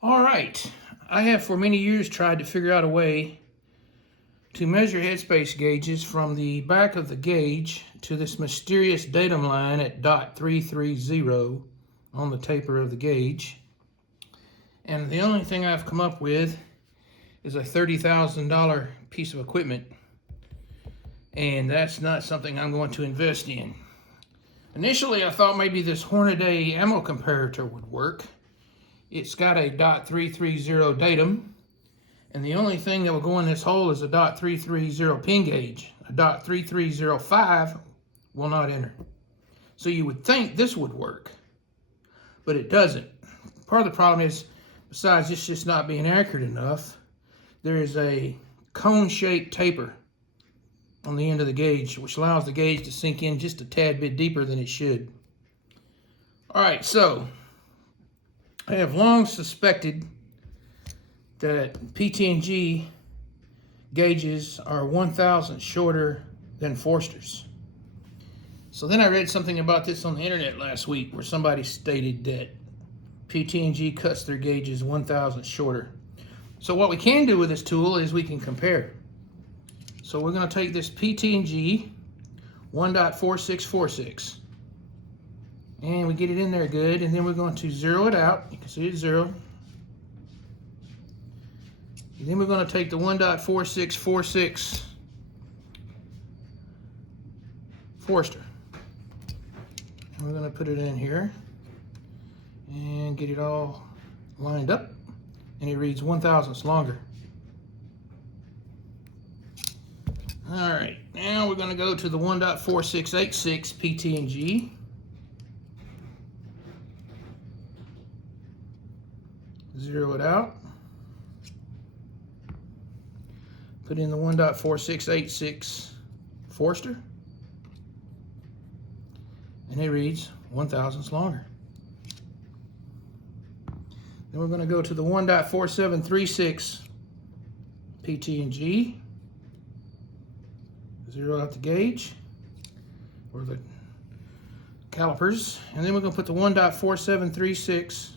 All right, I have for many years tried to figure out a way to measure headspace gauges from the back of the gauge to this mysterious datum line at .330 on the taper of the gauge. And the only thing I've come up with is a $30,000 piece of equipment, and that's not something I'm going to invest in. Initially, I thought maybe this Hornaday ammo comparator would work. It's got a .330 datum, and the only thing that will go in this hole is a .330 pin gauge. A .3305 will not enter. So you would think this would work, but it doesn't. Part of the problem is, besides this just not being accurate enough, there is a cone-shaped taper on the end of the gauge, which allows the gauge to sink in just a tad bit deeper than it should. All right, so I have long suspected that PT&G gauges are 1/1000 shorter than Forster's. So then I read something about this on the internet last week where somebody stated that PT&G cuts their gauges 1/1000 shorter. So what we can do with this tool is we can compare. So we're going to take this PT&G 1.4646 and we get it in there good, and then we're going to zero it out. You can see it's zero. And then we're going to take the 1.4646 Forster, and we're going to put it in here and get it all lined up, and it reads 1/1000 longer. All right, now we're going to go to the 1.4686 PT&G. Zero it out. Put in the 1.4686 Forster, and it reads 1/1000 longer. Then we're going to go to the 1.4736 PT&G. Zero out the gauge or the calipers, and then we're going to put the 1.4736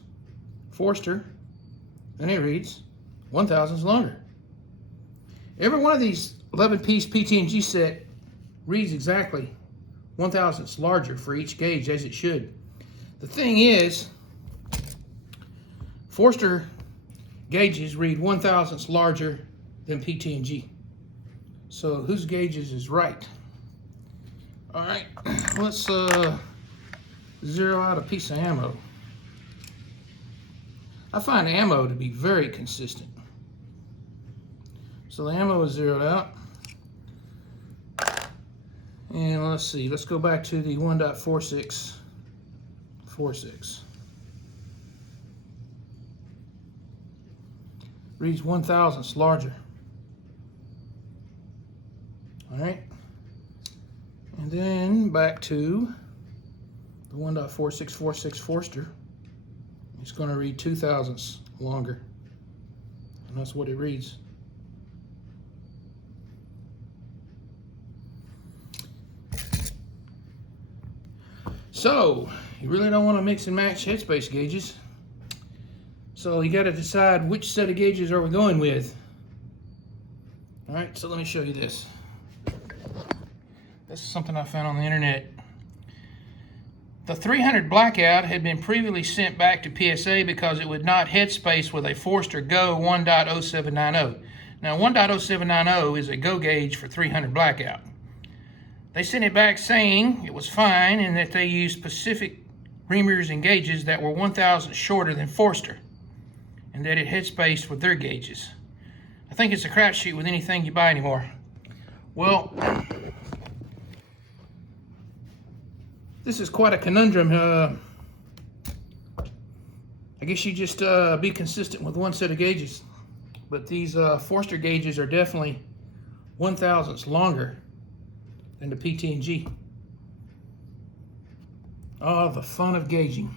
Forster, and it reads 1/1000 longer. Every one of these 11-piece PT&G set reads exactly 1/1000 larger for each gauge, as it should. The thing is, Forster gauges read 1/1000 larger than PT&G. So whose gauges is right? All right, let's zero out a piece of ammo. I find ammo to be very consistent. So the ammo is zeroed out. And let's see, let's go back to the 1.4646. Reads 1/1000 larger. All right. And then back to the 1.4646 Forster. It's going to read 2/1000 longer. And that's what it reads. So, you really don't want to mix and match headspace gauges. So you got to decide which set of gauges are we going with. All right, so let me show you this. This is something I found on the internet. The 300 blackout had been previously sent back to PSA because it would not headspace with a Forster Go 1.0790. Now 1.0790 is a Go gauge for 300 blackout. They sent it back saying it was fine and that they used specific reamers and gauges that were 1/1000 shorter than Forster, and that it headspaced with their gauges. I think it's a crapshoot with anything you buy anymore. Well, this is quite a conundrum. I guess you just be consistent with one set of gauges. But these Forster gauges are definitely 1/1000 longer than the PT&G. Oh, the fun of gauging.